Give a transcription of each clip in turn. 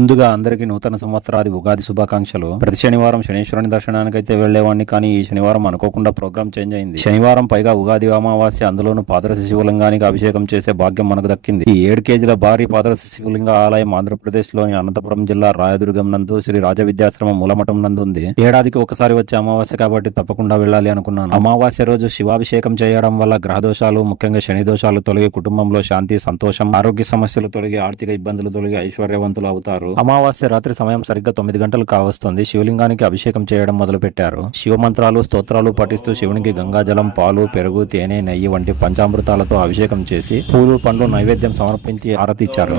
ముందుగా అందరికీ నూతన సంవత్సరాది ఉగాది శుభాకాంక్షలు. ప్రతి శనివారం శనీశ్వరుని దర్శనానికైతే వెళ్లేవాడిని, కానీ ఈ శనివారం అనుకోకుండా ప్రోగ్రామ్ చేంజ్ అయింది. శనివారం పైగా ఉగాది అమావాస్య, అందులోనూ పాదరస శివలింగానికి అభిషేకం చేసే భాగ్యం మనకు దక్కింది. ఈ 7 కేజీల భారీ పాదరస శివలింగ ఆలయం ఆంధ్రప్రదేశ్ లోని అనంతపురం జిల్లా రాయదుర్గం నందు శ్రీ రాజ విద్యాశ్రమం మూలమఠం నందు ఉంది. ఏడాదికి ఒకసారి వచ్చే అమావాస్య కాబట్టి తప్పకుండా వెళ్ళాలి అనుకున్నాను. అమావాస్య రోజు శివాభిషేకం చేయడం వల్ల గ్రహ దోషాలు, ముఖ్యంగా శని దోషాలు తొలగి కుటుంబంలో శాంతి, సంతోషం, ఆరోగ్య సమస్యలు తొలగి, ఆర్థిక ఇబ్బందులు తొలగి ఐశ్వర్యవంతులు అవుతారు. అమావాస్య రాత్రి సమయం సరిగ్గా 9 గంటలు కావస్తుంది. శివలింగానికి అభిషేకం చేయడం మొదలు పెట్టారు. శివ మంత్రాలు, స్తోత్రాలు పఠిస్తూ శివునికి గంగాజలం, పాలు, పెరుగు, తేనె, నెయ్యి వంటి పంచామృతాలతో అభిషేకం చేసి పూలు, పండ్లు నైవేద్యం సమర్పించి ఆరతిచ్చారు.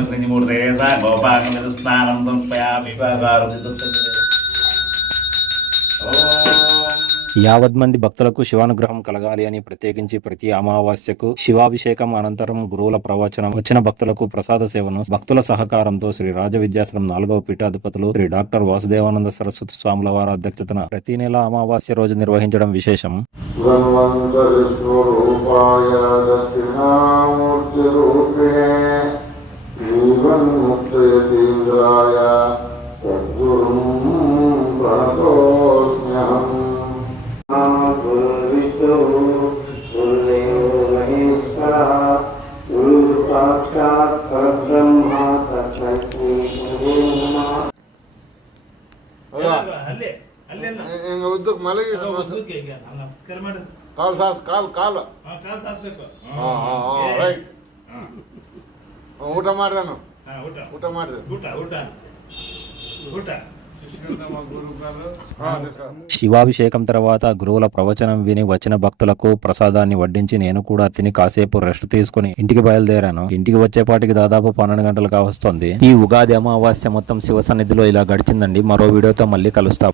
యావత్ మంది భక్తులకు శివానుగ్రహం కలగాలి అని ప్రత్యేకించి ప్రతి అమావాస్యకు శివాభిషేకం అనంతరం గురువుల ప్రవచనం, వచ్చిన భక్తులకు ప్రసాద సేవను భక్తుల సహకారంతో శ్రీ రాజ విద్యాశ్రమం 4వ పీఠాధిపతులు శ్రీ డాక్టర్ వాసుదేవానంద సరస్వతి స్వాముల వారి అధ్యక్షతన ప్రతి నెల అమావాస్య రోజు నిర్వహించడం విశేషం. ಊಟ ಮಾಡ್ದನು ಊಟ ಮಾಡ್ರಿ శివాభిషేకం తర్వాత గురువుల ప్రవచనం విని వచ్చిన భక్తులకు ప్రసాదాన్ని వడ్డించి నేను కూడా తిని కాసేపు రెస్ట్ తీసుకుని ఇంటికి బయలుదేరాను. ఇంటికి వచ్చేపాటికి దాదాపు 12 గంటలు కావస్తోంది. ఈ ఉగాది అమావాస్య మొత్తం శివ సన్నిధిలో ఇలా గడిచిందండి. మరో వీడియోతో మళ్ళీ కలుస్తాం.